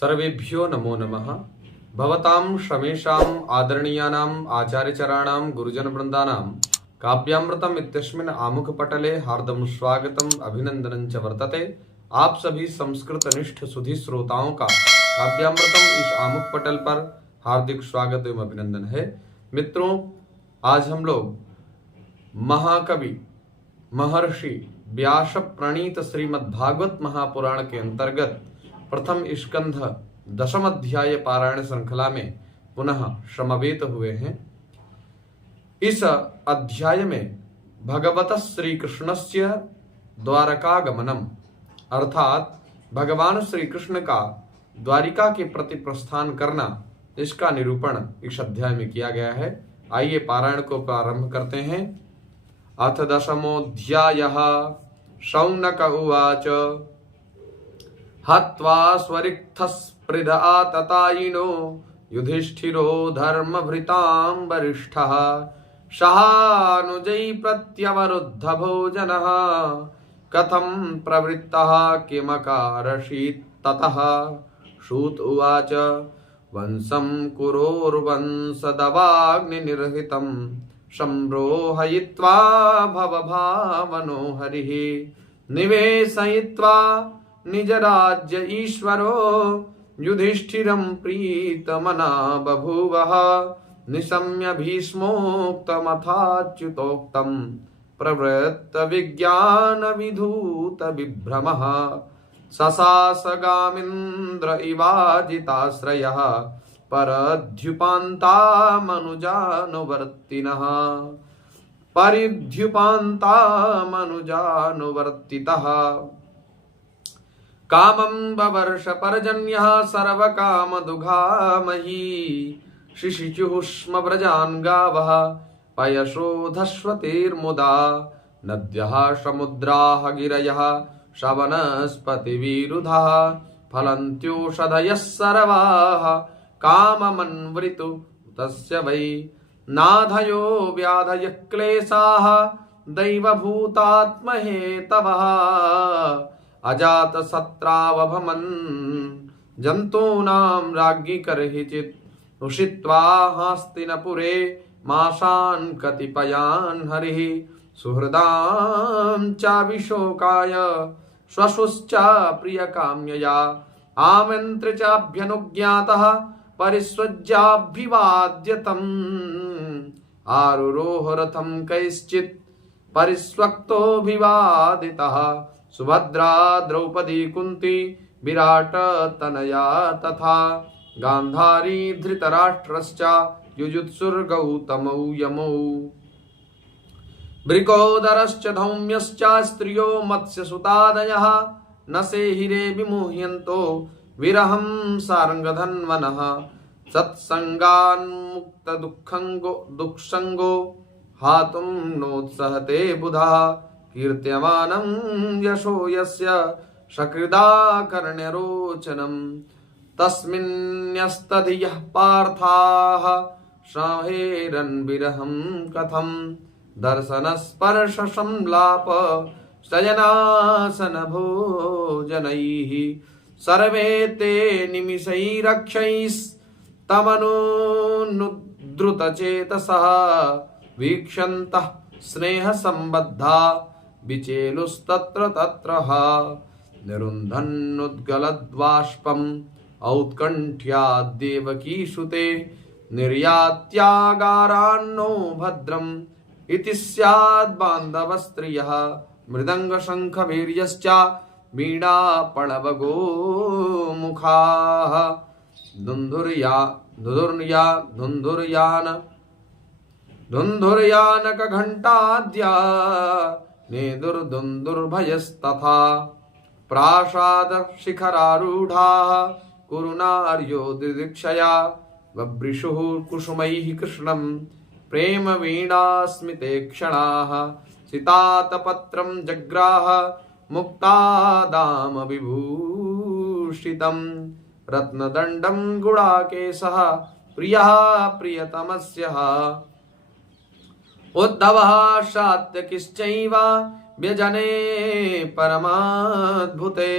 सर्वेभ्यो नमो नमः। भवतां श्रमेषाम् आदरणीयानाम् आचार्यचराणां गुरुजनवृन्दानां काव्यामृतम् इत्यस्मिन् आमुखपटले हार्दं स्वागतम् अभिनंदनं च वर्तते। आप सभी संस्कृतनिष्ठ सुधी श्रोताओं का काव्यामृतम इस आमुख पटल पर हार्दिक स्वागत एवं अभिनंदन है। मित्रों, आज हम लोग महाकवि महर्षि व्यास प्रणीत श्रीमद् भागवत महापुराण के अंतर्गत प्रथम स्कंध दशम अध्याय पारायण श्रृंखला में पुनः समवेत हुए हैं। इस अध्याय में भगवत श्री कृष्णस्य द्वारकागमनम अर्थात भगवान श्री कृष्ण का द्वारिका के प्रति प्रस्थान करना, इसका निरूपण इस अध्याय में किया गया है। आइए पारायण को प्रारंभ करते हैं। अथ दशमोऽध्यायः। शौनक उवाच हत्वा स्वरिक्थस्पृधा ततायिनो युधिष्ठिरो धर्मभृतां वरिष्ठः सहानुजै प्रत्यवरुद्ध भोजनः कथं प्रवृत्तः किमकारषीत् ततः। सूत उवाच वंशं कुरोर्वंशदवाग्निनिर्हितं संरोहयित्वा भवभावनो हरिः निवेशयित्वा निजराज्य ईश्वरो युधिष्ठिरं प्रीतमना बभूवः निशम्य भीष्मोक्तमथाच्युतोक्तं प्रवृत्त विज्ञान विधूत विभ्रमः ससासगामिन्द्र इवाजिताश्रयः परद्युपान्ता मनुजानुवर्तिनः परिद्युपान्ता मनुजानुवर्तितः कामं बवर्ष पर्जन्यः सर्वकामदुघामही शिशिचुः स्म व्रजान् गावः पयशोधश्वतीर्मुदा नद्यः समुद्राः गिरयः शवनस्पतिविरुधः फलन्त्योषधयः सर्वाः काममन्वृतु तस्य वै नाधयो व्याधयः क्लेशाः दैवभूतात्महेतवः अजातशत्रावभमन् जन्तूनां राज्ञी कर्हिचित् उषित्वा हस्तिनपुरे मासान् कतिपयान् हरिः सुहृदां चाभिशोकाय श्वशुश्च प्रियकाम्यया आमन्त्र्य चाभ्यनुज्ञातः परिस्वज्याभिवाद्यतम् आरुरोह रथं कैश्चित् परिस्वक्तोऽभिवादितः सुभद्रा द्रौपदी कुन्ती विराट तनया तथा गान्धारी धृतराष्ट्रश्च युयुत्सुर्गौतमौ यमौ वृकोदरश्च धौम्यश्च स्त्रियो मत्स्यसुतादयः न सेहिरे विमुह्यन्तो विरहं सारङ्गधन्वनः सत्सङ्गान्मुक्तदुःसङ्गो हातुं नोत्सहते बुधः कीर्त्यमानं यशो यस्य सकृदाकर्ण्यरोचनं तस्मिन्यस्तधियः पार्थाः श्राहेरन् विरहं कथं दर्शनस्पर्शसंलाप शयनासन भोजनैः सर्वे ते निमिषैरक्षैस्तमनुद्रुतचेतसः वीक्षन्तः स्नेहसम्बद्धा विचेलुस्तत्र तत्रः निरुन्धन्नुद्गलद्बाष्पम् औत्कण्ठ्याद्देवकीसुते निर्यात्यागारान्नो भद्रम् इति स्याद्बान्धवस्त्रियः मृदङ्गशङ्खवीर्यश्च वीणापणवगो मुखाः धुन्धुर्यानकघण्टाद्या नेदुर्दुन्दुर्भयस्तथा प्रासादशिखरारूढाः कुरुनार्यो दिदीक्षया बभ्रिषुः कुसुमैः कृष्णं प्रेम वीणास्मिते क्षणाः सितातपत्रं जग्राह मुक्तादाम विभूषितं रत्नदण्डं गुडाकेशः प्रियः प्रियतमस्यः उद्धवः सात्यकिश्चैव व्यजने परमाद्भुते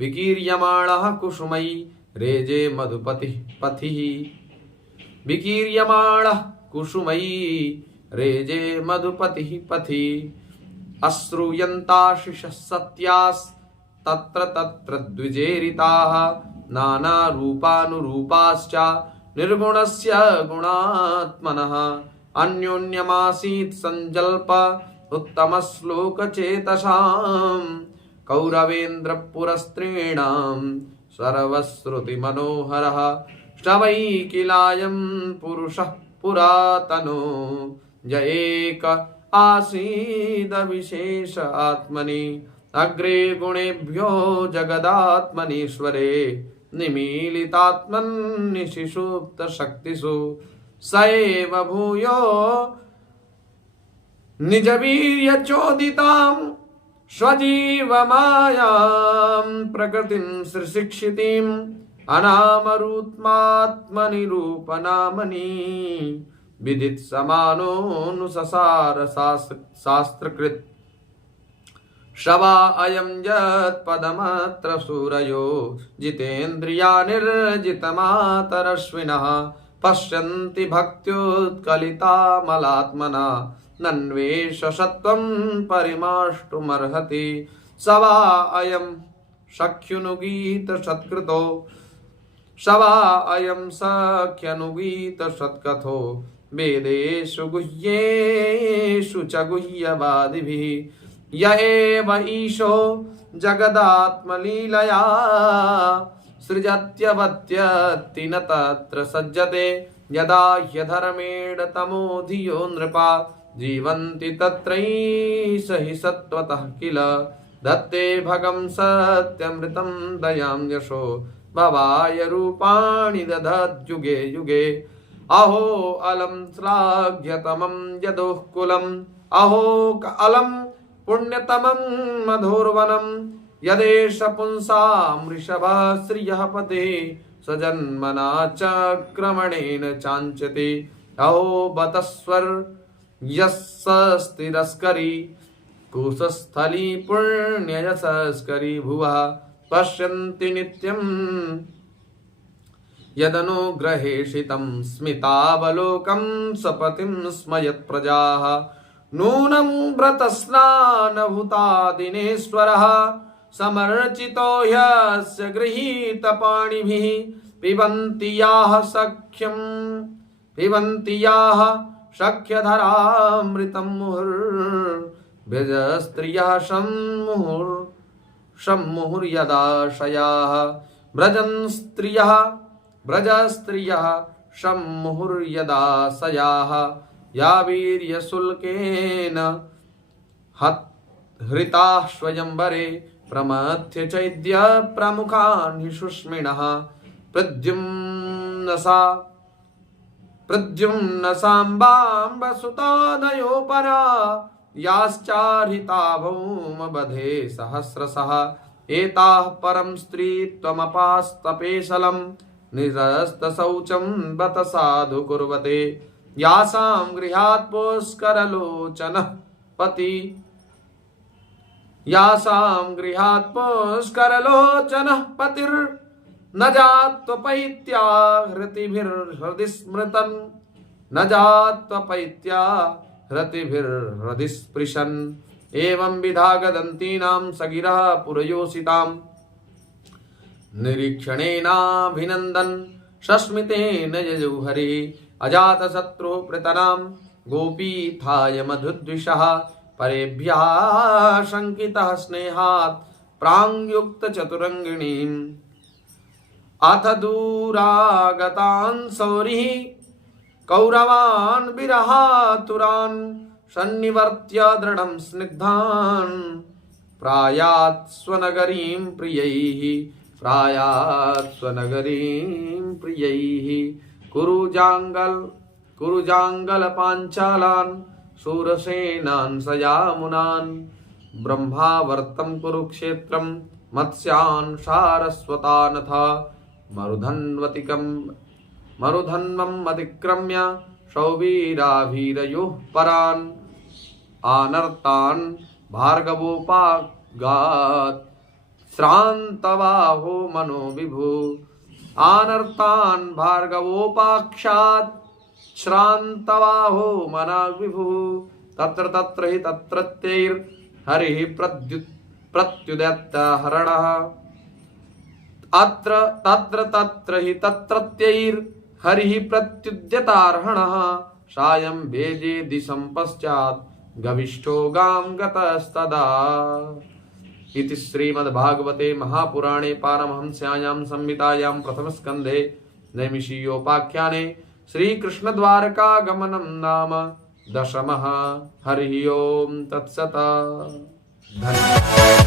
विकीर्यमाणः कुसुमै रेजे मधुपति पथिः विकीर्यमाणः कुसुमयी रेजे मधुपतिः पथि अश्रूयन्ताशिषः सत्यास्तत्र तत्र द्विजेरिताः नानारूपानुरूपाश्च निर्गुणस्य गुणात्मनः अन्योन्यमासीत् सञ्जल्प उत्तमश्लोकचेतसाम् कौरवेन्द्रपुरस्त्रीणां सर्वश्रुतिमनोहरः श्रवैकिलायं पुरुषः पुरातनो य एक आसीदविशेष आत्मनि अग्रे गुणेभ्यो जगदात्मनीश्वरे निमीलितात्मन्निशिषुप्तशक्तिषु स एव भूयो निजवीर्यचोदितां स्वजीवमायां प्रकृतिं सृशिक्षितीम् अनामरूत्मात्मनिरूपनामनि विदित समानोऽनुससार शास्त्रकृत् शवा अयं यत्पदमत्र सूरयो जितेन्द्रिया निर्जितमातरश्विनः पश्यन्ति भक्त्युत्कलितामलात्मना नन्वेषसत्त्वं परिमाष्टुमर्हति सवा अयं सख्युनुगीतसत्कृतो शवा अयं सख्यनुगीतसत्कथो वेदेषु गुह्येषु च गुह्यवादिभिः य एव ईशो जगदात्मलीलया सृजत्यवत्यत्ति न तत्र सज्जते यदा ह्यधर्मेण तमो धियो नृपा जीवन्ति तत्रैष हि सत्त्वतः किल दत्ते भगं सत्यमृतं दयां यशो भवाय रूपाणि दधद्युगे युगे अहो अलं श्लाघ्यतमं यदुःकुलम् अहो अलं पुण्यतमं मधुर्वनं यदेष पुंसां वृषभः श्रियः पते सजन्मना चक्रमणेन चाञ्चते अहो बतस्वर यस्स्तिरस्करी कुशस्थली पुण्ययशस्करी भुवः पश्यन्ति नित्यं यदनुग्रहेषितं स्मितावलोकं सपतिं स्मयत् प्रजाः नूनं व्रतस्नानभूतादिनेश्वरः समर्चितो ह्यस्य गृहीतपाणिभिः पिबन्ति याः सख्यधरामृतं मुहुर्भ्यजस्त्रियः सम्मुहुर्यदाशयाः व्रजस्त्रियः सम्मुहुर्यदाशयाः या वीर्यशुल्केन हृताः स्वयंवरे प्रमथ्य चैद्य प्रमुखान् हि शुष्मिणः प्रद्युम्नसाम्बाम्बसुतादयोपरा याश्चार्हिता भौमबधे सहस्रशः एताः परं स्त्रीत्वमपास्तपेशलं निरस्तशौचं बत साधु कुर्वते यासां गृहात् पुष्करलोचनः पतिर्न जात्वपैत्या हृतिभिर्हृदि स्मृतन् न जात्वपैत्या हृतिभिर्हृदि स्पृशन् एवं विधा गदन्तीनां सगिरः पुरयोषिताम् निरीक्षणेनाभिनन्दन् सस्मितेन यजुहरिः अजातशत्रुः प्रतरां गोपीथाय मधुद्विषः परेभ्यः शङ्कितः स्नेहात् प्राङ्युक्तचतुरङ्गिणीम् अथ दूरागतान् सौरिः कौरवान् विरहातुरान् सन्निवर्त्य दृढं स्निग्धान् प्रायात् स्वनगरीं प्रियैः कुरुजाङ्गलपाञ्चालान् शूरसेनान् सयामुनान् ब्रह्मावर्तं कुरुक्षेत्रं मत्स्यान् सारस्वतानथा मरुधन्वम् अतिक्रम्य सौवीराभीरयोः परान् आनर्तान् भार्गवोपागात् श्रान्तबाहो मनोविभु आनर्तान् भार्गवोपाक्षात् श्रान्तवाहो मनाग् विभुः तत्र तत्र हि तत्रत्यैर्हरिः प्रत्युदत्तहरणः अत्र तत्र तत्र हि तत्रत्यैर्हरिः प्रत्युद्यतार्हणः सायं भेजे दिशं पश्चात् गविष्ठो गां गतस्तदा। इति श्रीमद्भागवते महापुराणे पारमहंस्यां संहितायां प्रथमस्कन्धे नैमिषीयोपाख्याने श्रीकृष्णद्वारकागमनं नाम दशमः। हरिः ओम तत्सत्। धन्यवाद।